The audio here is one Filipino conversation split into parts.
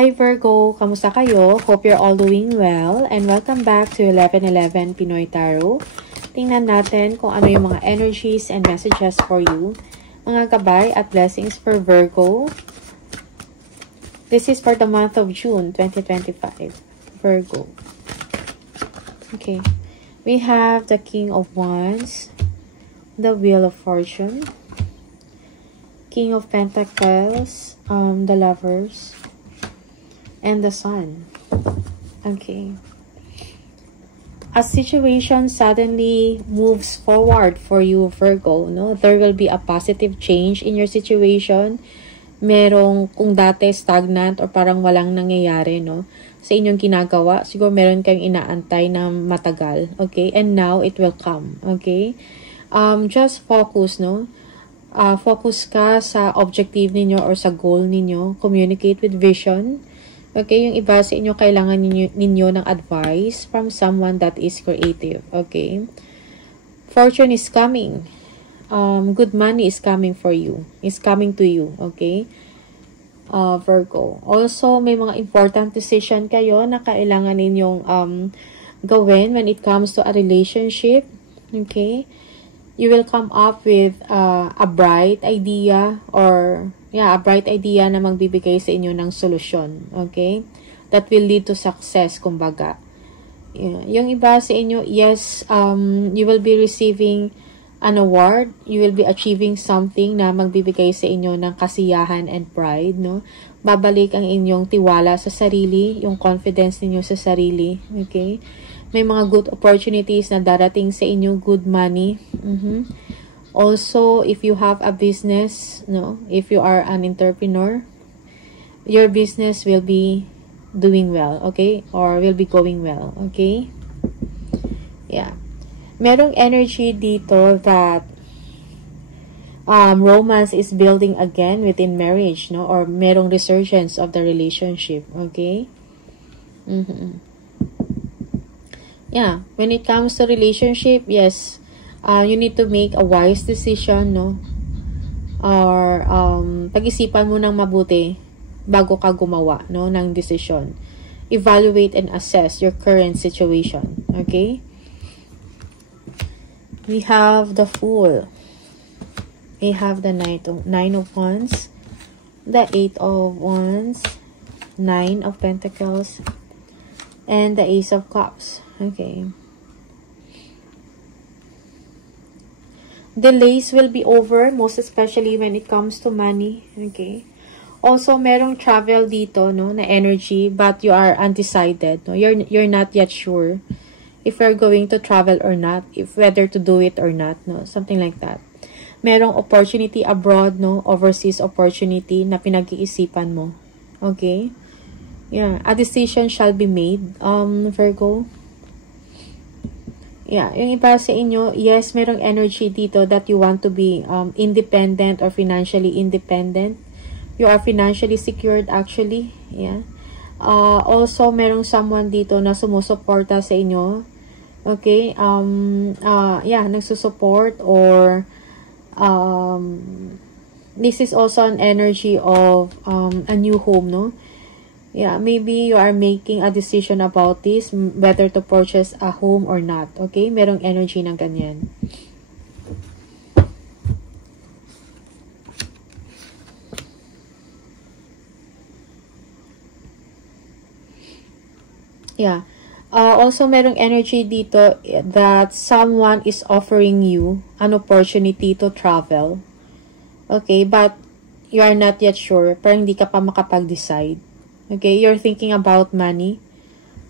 Hi Virgo, kamusta kayo? Hope you're all doing well and welcome back to 1111 Pinoy Tarot. Tingnan natin kung ano yung mga energies and messages for you. Mga gabay at blessings for Virgo. This is for the month of June 2025. Virgo. Okay. We have the King of Wands, the Wheel of Fortune, King of Pentacles, the Lovers, and the Sun. Okay. A situation suddenly moves forward for you, Virgo, no? There will be a positive change in your situation. Merong, kung dati stagnant or parang walang nangyayari, no? Sa inyong ginagawa, siguro meron kayong inaantay na matagal, okay? And now, it will come, okay? Just focus, no? Focus ka sa objective ninyo or sa goal ninyo. Communicate with vision. Okay, yung iba sa inyo, kailangan ninyo ng advice from someone that is creative. Okay. Fortune is coming. Good money is coming for you. Is coming to you. Okay. Virgo. Also, may mga important decision kayo na kailangan ninyong gawin when it comes to a relationship. Okay. You will come up with a bright idea or a bright idea na magbibigay sa inyo ng solusyon. Okay? That will lead to success, kumbaga. Yeah. Yung iba sa inyo, yes, you will be receiving an award. You will be achieving something na magbibigay sa inyo ng kasiyahan and pride, no? Babalik ang inyong tiwala sa sarili, yung confidence ninyo sa sarili. Okay? May mga good opportunities na darating sa inyo, good money. Also, if you have a business, no, if you are an entrepreneur, your business will be doing well, okay? Or will be going well, okay? Yeah. Merong energy dito that romance is building again within marriage, no? Or merong resurgence of the relationship, okay? Yeah, when it comes to relationship, yes, you need to make a wise decision, no? Or pag-isipan mo ng mabuti bago ka gumawa, no, ng decision. Evaluate and assess your current situation, okay? We have the Fool. We have the Nine of Wands, the Eight of Wands, Nine of Pentacles, and the Ace of Cups. Okay. Delays will be over, most especially when it comes to money. Okay. Also, merong travel dito, no, na energy, but you are undecided. No? You're not yet sure if you're going to travel or not, if whether to do it or not, no, something like that. Merong opportunity abroad, no, overseas opportunity na pinag-iisipan mo. Okay. Yeah, a decision shall be made, Virgo. Yeah, yung iba sa inyo, yes, merong energy dito that you want to be independent or financially independent. You are financially secured actually. Yeah. Also, merong someone dito na sumusuporta sa inyo. Okay. Yeah, nagsusupport or this is also an energy of a new home, no? Yeah, maybe you are making a decision about this, whether to purchase a home or not. Okay? Merong energy ng ganyan. Yeah. Also, merong energy dito that someone is offering you an opportunity to travel. Okay? But you are not yet sure. Parang hindi ka pa makapag-decide. Okay, you're thinking about money,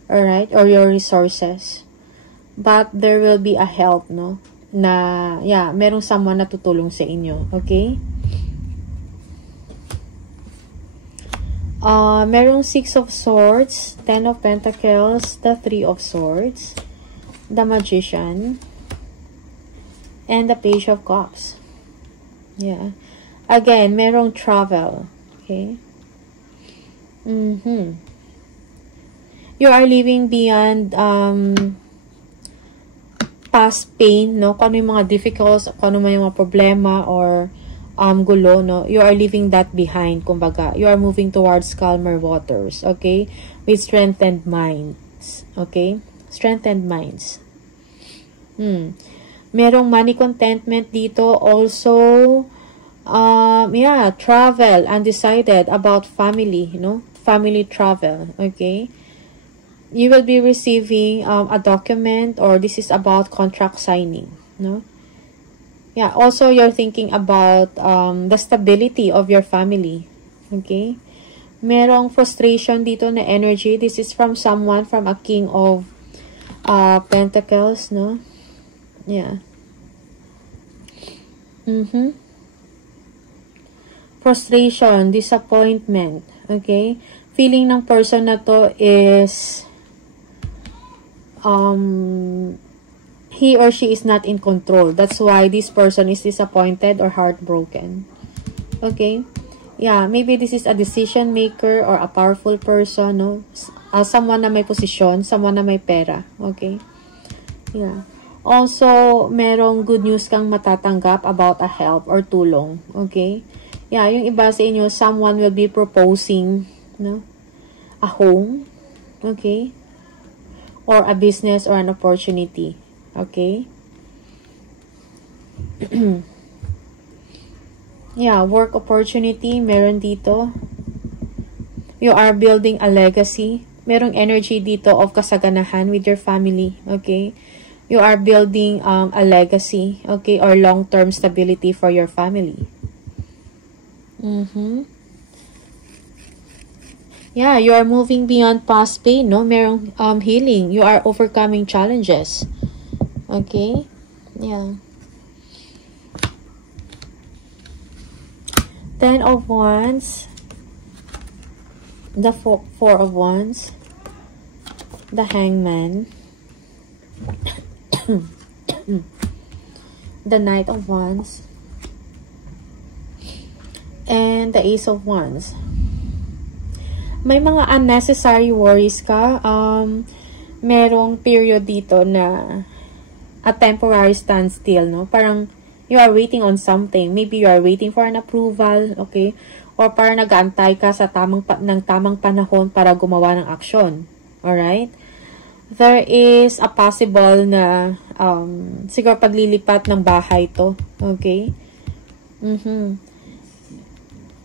alright, or your resources. But there will be a help, no? Na, yeah, merong someone na tutulong sa inyo, okay? Merong Six of Swords, Ten of Pentacles, the Three of Swords, the Magician, and the Page of Cups. Yeah. Again, merong travel, okay? You are living beyond past pain, no? Kung ano yung mga difficulties, kung ano yung mga problema or gulo, no? You are leaving that behind, kumbaga. You are moving towards calmer waters, okay? With strengthened minds, okay? Strengthened minds. Merong money contentment dito. Also, yeah, travel, undecided about family, you know? Family travel, okay? You will be receiving a document, or this is about contract signing, no? Yeah, also you're thinking about the stability of your family. Okay? Merong frustration dito na energy. This is from someone, from a King of Pentacles, no? Yeah. Frustration, disappointment. Okay? Feeling ng person na to is he or she is not in control. That's why this person is disappointed or heartbroken. Okay? Yeah, maybe this is a decision maker or a powerful person, no? Someone na may posisyon, someone na may pera. Okay? Yeah. Also, merong good news kang matatanggap about a help or tulong. Okay? Yeah, yung iba sa inyo, someone will be proposing, no? A home. Okay? Or a business or an opportunity. Okay? Yeah, work opportunity, meron dito. You are building a legacy. Merong energy dito of kasaganahan with your family. Okay? You are building a legacy. Okay? Or long-term stability for your family. Yeah, you are moving beyond past pain, no? Merong healing. You are overcoming challenges. Okay? Yeah. 10 of Wands. The 4 of Wands. The Hangman. The Knight of Wands. And the Ace of Wands. May mga unnecessary worries ka. Merong period dito na a temporary standstill, no? Parang you are waiting on something. Maybe you are waiting for an approval, okay? Or parang nag-aantay ka sa tamang panahon para gumawa ng aksyon. Alright? There is a possible na siguro paglilipat ng bahay to. Okay?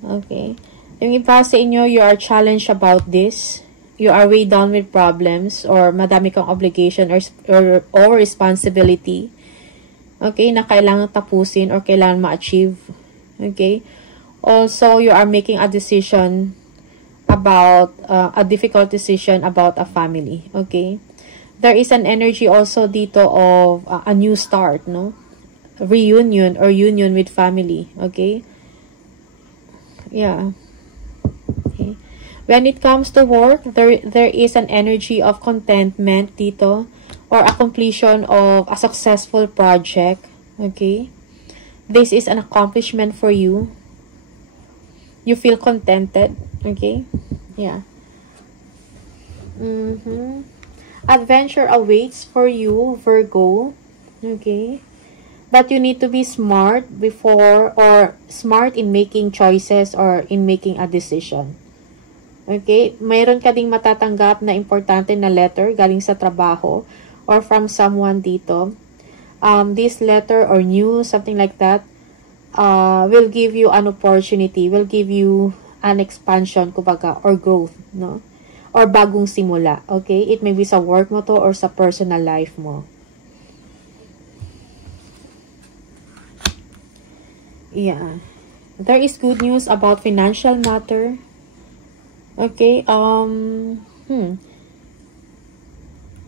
Okay. Yung iba sa inyo, you are challenged about this. You are way down with problems, or madami kang obligation or responsibility. Okay, na kailangan tapusin or kailangan ma-achieve. Okay? Also, you are making a decision about, a difficult decision about a family. Okay? There is an energy also dito of a new start, no? Reunion or union with family. Okay? Yeah. Okay. When it comes to work, there is an energy of contentment dito, or a completion of a successful project. Okay? This is an accomplishment for you. You feel contented. Okay? Yeah. Adventure awaits for you, Virgo. Okay? But you need to be smart before, or smart in making choices or in making a decision. Okay? Mayroon ka ding matatanggap na importante na letter galing sa trabaho or from someone dito. This letter or news, something like that, will give you an opportunity, will give you an expansion, kumbaga, or growth, no? Or bagong simula, okay? It may be sa work mo to or sa personal life mo. Yeah. There is good news about financial matter. Okay,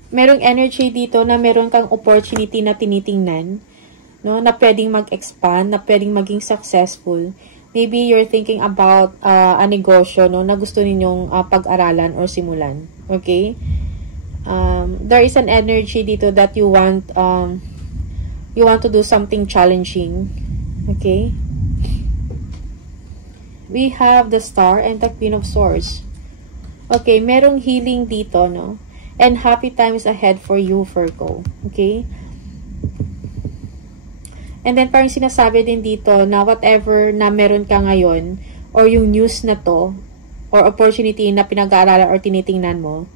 merong energy dito na meron kang opportunity na tinitingnan, no? Na pwedeng mag-expand, na pwedeng maging successful. Maybe you're thinking about a negosyo, no, na gusto ninyong pag-aralan or simulan. Okay? There is an energy dito that you want to do something challenging. Okay? We have the Star and the Queen of Swords. Okay, merong healing dito, no? And happy times ahead for you, Virgo. Okay? And then, parang sinasabi din dito na whatever na meron ka ngayon, or yung news na to, or opportunity na pinag-aaralan or tinitingnan mo,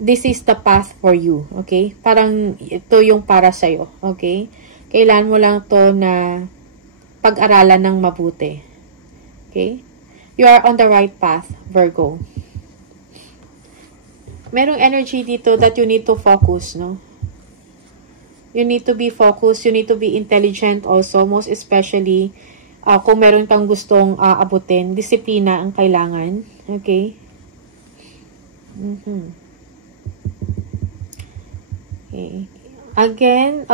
this is the path for you, okay? Parang ito yung para sa'yo, okay? Kailangan mo lang to na pag-aralan ng mabuti, okay? You are on the right path, Virgo. Merong energy dito that you need to focus, no? You need to be focused, you need to be intelligent also, most especially kung meron kang gustong abutin, disiplina ang kailangan. Okay? Okay. Again,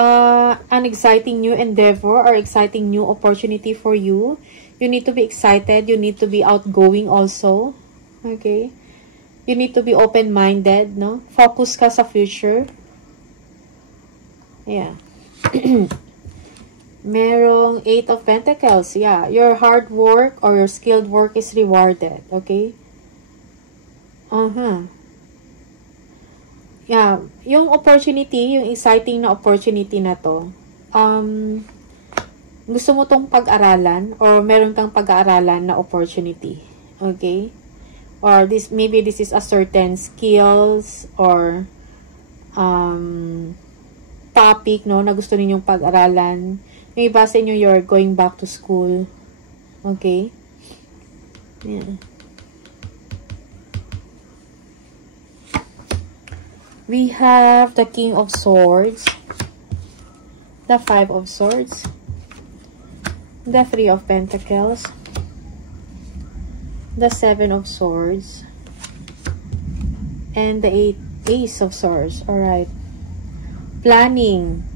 an exciting new endeavor or exciting new opportunity for you. You need to be excited. You need to be outgoing also. Okay? You need to be open-minded, no? Focus ka sa future. Yeah. Merong 8 of Pentacles. Yeah. Your hard work or your skilled work is rewarded. Okay? Yeah. Yung opportunity, yung exciting na opportunity na to, gusto mo tong pag-aralan or meron kang pag-aaralan na opportunity. Okay? Or maybe this is a certain skills or topic, no, na gusto ninyong pag-aralan. Yung iba sa inyo, you're going back to school. Okay? Yeah. We have the King of Swords, the 5 of Swords, the 3 of Pentacles, the 7 of Swords, and the Ace of Swords. Alright. Planning.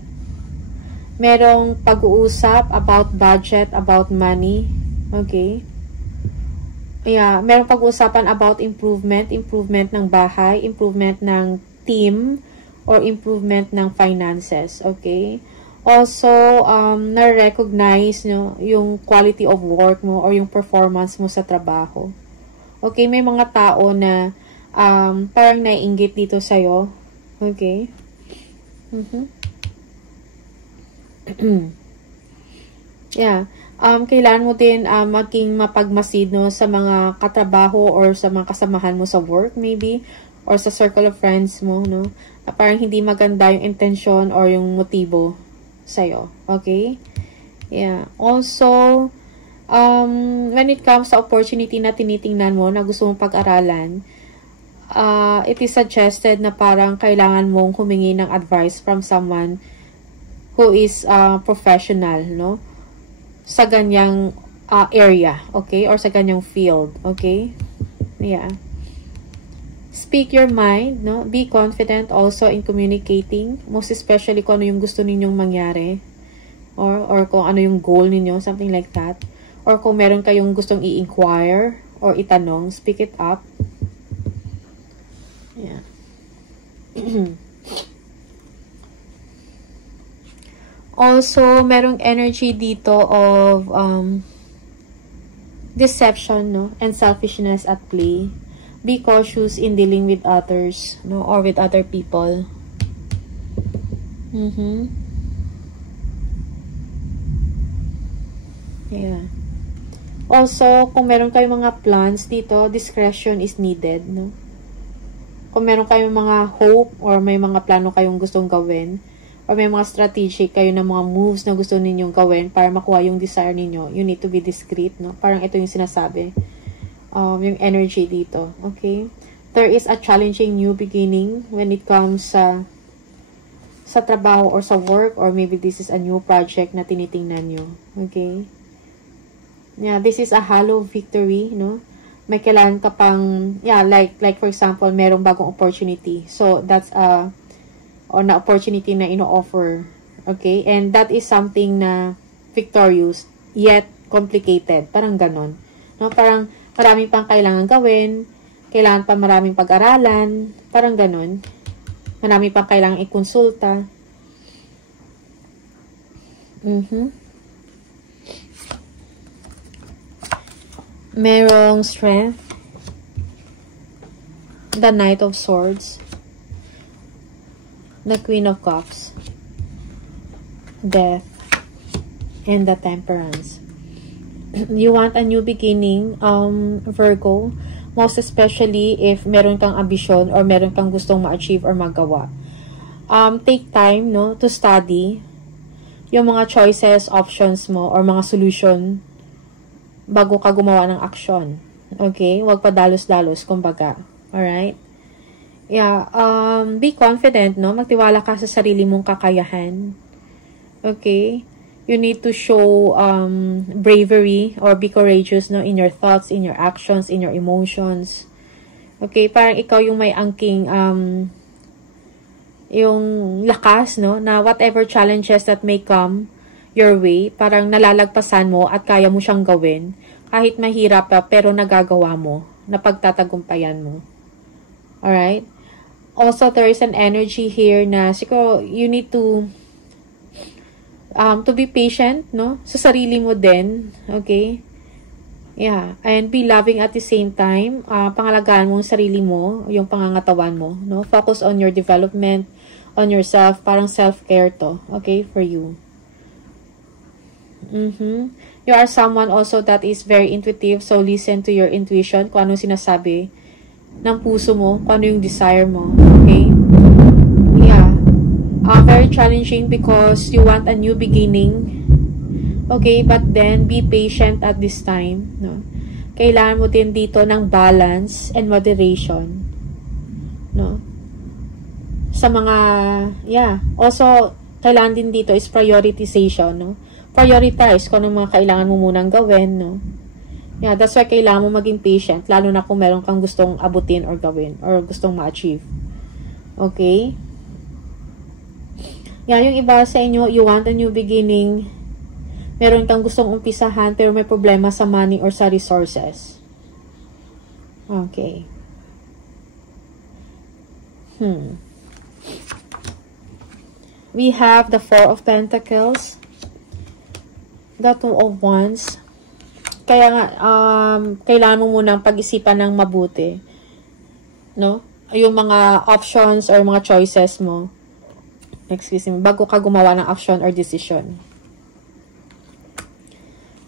Merong pag-uusap about budget, about money. Okay? Yeah, merong pag-uusapan about improvement ng bahay, improvement ng team, or improvement ng finances. Okay? Also, na-recognize, no, yung quality of work mo or yung performance mo sa trabaho. Okay? May mga tao na parang naiinggit dito sa'yo. Okay? Yeah. Kailangan mo din maging mapagmasid, no, sa mga katrabaho or sa mga kasamahan mo sa work maybe or sa circle of friends mo, no, na parang hindi maganda yung intention or yung motibo sa'yo. Okay? Yeah. Also, when it comes sa opportunity na tinitingnan mo na gusto mong pag-aralan, it is suggested na parang kailangan mong humingi ng advice from someone who is professional, no? Sa ganyang area, okay? Or sa ganyang field, okay? Yeah. Speak your mind, no? Be confident also in communicating, most especially kung ano yung gusto ninyong mangyari. Or kung ano yung goal ninyo, something like that. Or kung meron kayong gustong i-inquire or itanong, speak it up. Yeah. Also, merong energy dito of deception, no, and selfishness at play. Be cautious in dealing with others, no, or with other people. Yeah. Also, kung meron kayong mga plans dito, discretion is needed, no. Kung meron kayong mga hope or may mga plano kayong gustong gawin, or may mga strategic kayo na mga moves na gusto ninyong gawin para makuha yung desire ninyo, you need to be discreet, no? Parang ito yung sinasabi. Yung energy dito. Okay? There is a challenging new beginning when it comes sa trabaho or sa work, or maybe this is a new project na tinitingnan nyo. Okay? Yeah, this is a hollow victory, no? May kailangan ka pang, yeah, like for example, merong bagong opportunity. So, that's na opportunity na ino-offer. Okay? And that is something na victorious, yet complicated. Parang ganon. No? Parang marami pang kailangan gawin, kailangan pa maraming pag-aralan, parang ganon. Marami pang kailangan ikonsulta. Merong strength. The Knight of Swords. The Queen of Cups. Death, and the Temperance. You want a new beginning, Virgo, most especially if meron kang ambisyon or meron kang gustong ma-achieve or magawa. Take time, no, to study yung mga choices, options mo, or mga solution bago ka gumawa ng action. Okay? Huwag pa dalos-dalos, kumbaga. Alright? Yeah, be confident, no? Magtiwala ka sa sarili mong kakayahan. Okay? You need to show bravery or be courageous, no, in your thoughts, in your actions, in your emotions. Okay, parang ikaw yung may angking yung lakas, no, na whatever challenges that may come your way, parang nalalagpasan mo at kaya mo siyang gawin kahit mahirap pa, pero nagagawa mo, napagtatagumpayan mo. Alright? Also, there is an energy here na siguro you need to be patient, no? Sa sarili mo din, okay? Yeah, and be loving at the same time. Pangalagaan mo ang sarili mo, yung pangangatawan mo, no? Focus on your development, on yourself, parang self-care to, okay, for you. You are someone also that is very intuitive, so listen to your intuition, kung anong sinasabi ng puso mo, kung ano yung desire mo, okay? Very challenging because you want a new beginning. Okay, but then be patient at this time, no? Kailangan mo din dito ng balance and moderation, no? Sa mga, also kailangan din dito is prioritization, no? Prioritize kung ano mga kailangan mo munang gawin, no? Yeah, that's why kailangan mo maging patient, lalo na kung meron kang gustong abutin or gawin or gustong ma-achieve. Okay? Yan, yung iba sa inyo, you want a new beginning. Meron kang gustong umpisahan, pero may problema sa money or sa resources. Okay. We have the Four of Pentacles. The Two of Wands. Kaya nga, kailangan mo munang pag-isipan ng mabuti. No? Yung mga options or mga choices mo. Bago ka gumawa ng action or decision.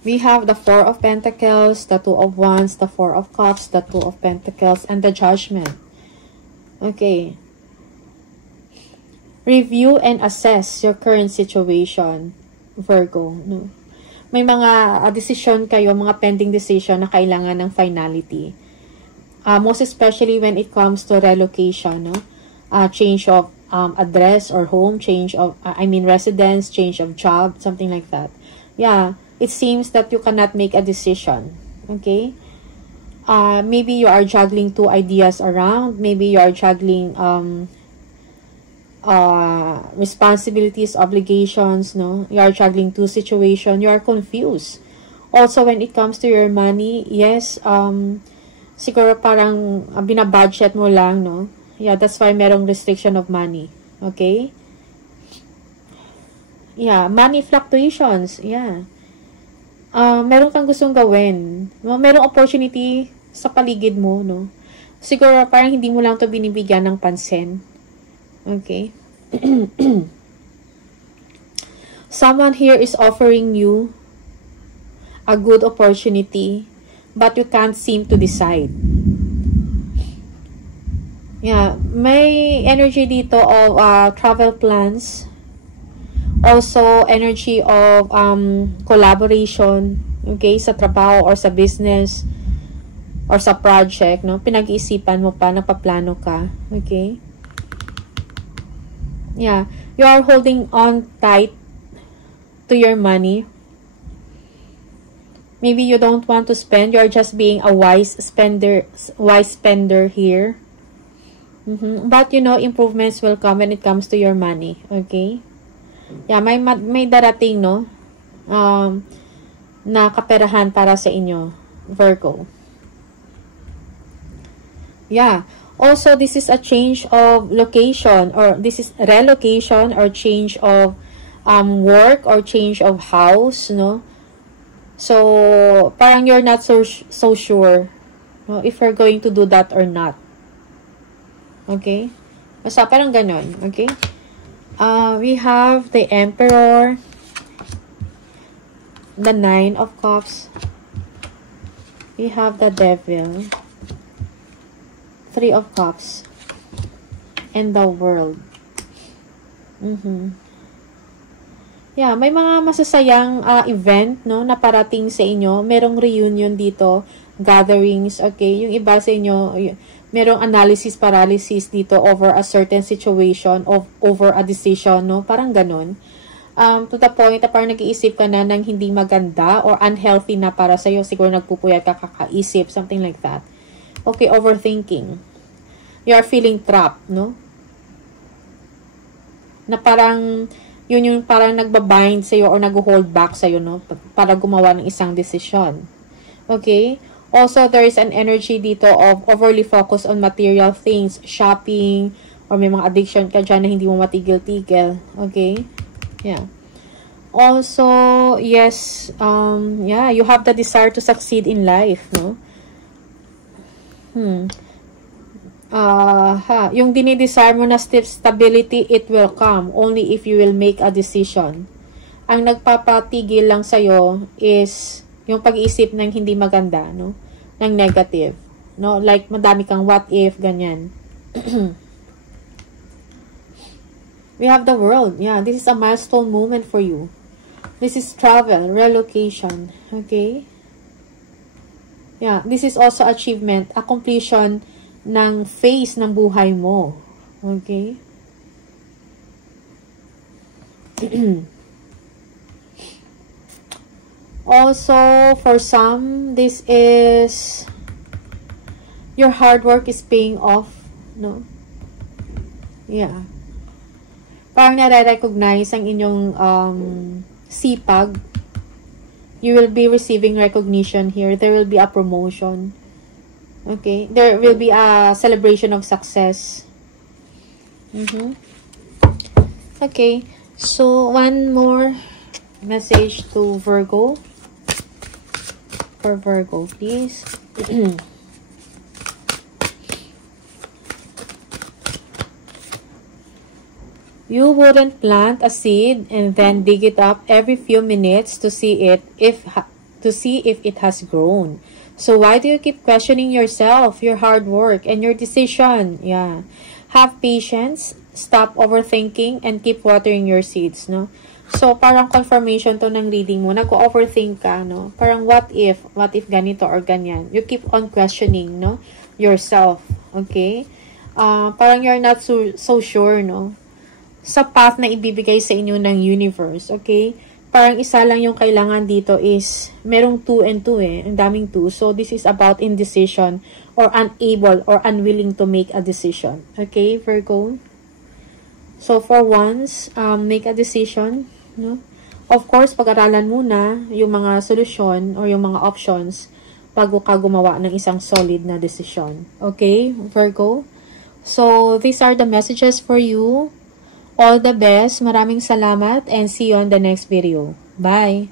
We have the Four of Pentacles, the Two of Wands, the Four of Cups, the Two of Pentacles, and the Judgment. Okay. Review and assess your current situation, Virgo. No? May mga decision kayo, mga pending decision na kailangan ng finality. Most especially when it comes to relocation, no? Change of address or home, change of, residence, change of job, something like that. Yeah, it seems that you cannot make a decision. Okay? Maybe you are juggling two ideas around. Maybe you are juggling responsibilities, obligations, no? You are juggling two situations. You are confused. Also, when it comes to your money, yes, siguro parang binabudget mo lang, no? Yeah, that's why merong restriction of money. Okay? Yeah, money fluctuations. Yeah. Meron kang gustong gawin. Merong opportunity sa paligid mo, no? Siguro parang hindi mo lang to binibigyan ng pansin. Okay? Someone here is offering you a good opportunity, but you can't seem to decide. Yeah, may energy dito of travel plans. Also, energy of collaboration, okay, sa trabaho or sa business or sa project, no? Pinag-iisipan mo pa, napaplano ka, okay? Yeah, you are holding on tight to your money. Maybe you don't want to spend, you are just being a wise spender here. But you know, improvements will come when it comes to your money. Okay? Yeah, may darating, no? Na kaperahan para sa inyo, Virgo. Yeah. Also, this is a change of location, or this is relocation or change of work or change of house, no? So, parang you're not so sure, no, if you're going to do that or not. Okay? Basta parang ganon. Okay? We have the Emperor, the Nine of Cups, we have the Devil, Three of Cups, and the World. Yeah, may mga masasayang event, no, na parating sa inyo. Merong reunion dito, gatherings, okay? Yung iba sa inyo, merong analysis paralysis dito over a certain situation, over a decision, no? Parang ganun. To the point na parang nag-iisip ka na ng hindi maganda or unhealthy na para sa'yo. Siguro nagpupuyat ka kakaisip, something like that. Okay, overthinking. You are feeling trapped, no? Na parang, yun yung parang nagbabind sa'yo or nag-hold back sa'yo, no? Para gumawa ng isang decision. Okay? Also, there is an energy dito of overly focused on material things, shopping, or may mga addiction ka dyan na hindi mo matigil-tigil. Okay? Yeah. Also, yes, yeah, you have the desire to succeed in life, no? Yung dinidesire mo na stability, it will come only if you will make a decision. Ang nagpapatigil lang sa'yo is yung pag-iisip ng hindi maganda, no? Ng negative, no? Like, madami kang what if, ganyan. We have the World. Yeah, this is a milestone moment for you. This is travel, relocation, okay? Yeah, this is also achievement, a completion ng phase ng buhay mo. Okay? Also, for some, this is your hard work is paying off, no? Yeah. Parang nare-recognize ang inyong sipag. You will be receiving recognition here. There will be a promotion. Okay, there will be a celebration of success. Okay, so one more message to Virgo. For Virgo, please. You wouldn't plant a seed and then dig it up every few minutes to see if it has grown. So why do you keep questioning yourself, your hard work, and your decision? Yeah. Have patience, stop overthinking, and keep watering your seeds, no? So, parang confirmation to ng reading mo. Nag-overthink ka, no? Parang what if ganito or ganyan. You keep on questioning, no? Yourself, okay? Parang you're not so sure, no? Sa path na ibibigay sa inyo ng universe, okay? Parang isa lang yung kailangan dito is, merong 2 and 2 eh. Ang daming 2. So, this is about indecision or unable or unwilling to make a decision. Okay, Virgo? So, for once, make a decision. No? Of course, pag-aralan muna yung mga solusyon or yung mga options bago ka gumawa ng isang solid na decision. Okay, Virgo? So, these are the messages for you. All the best. Maraming salamat and see you on the next video. Bye!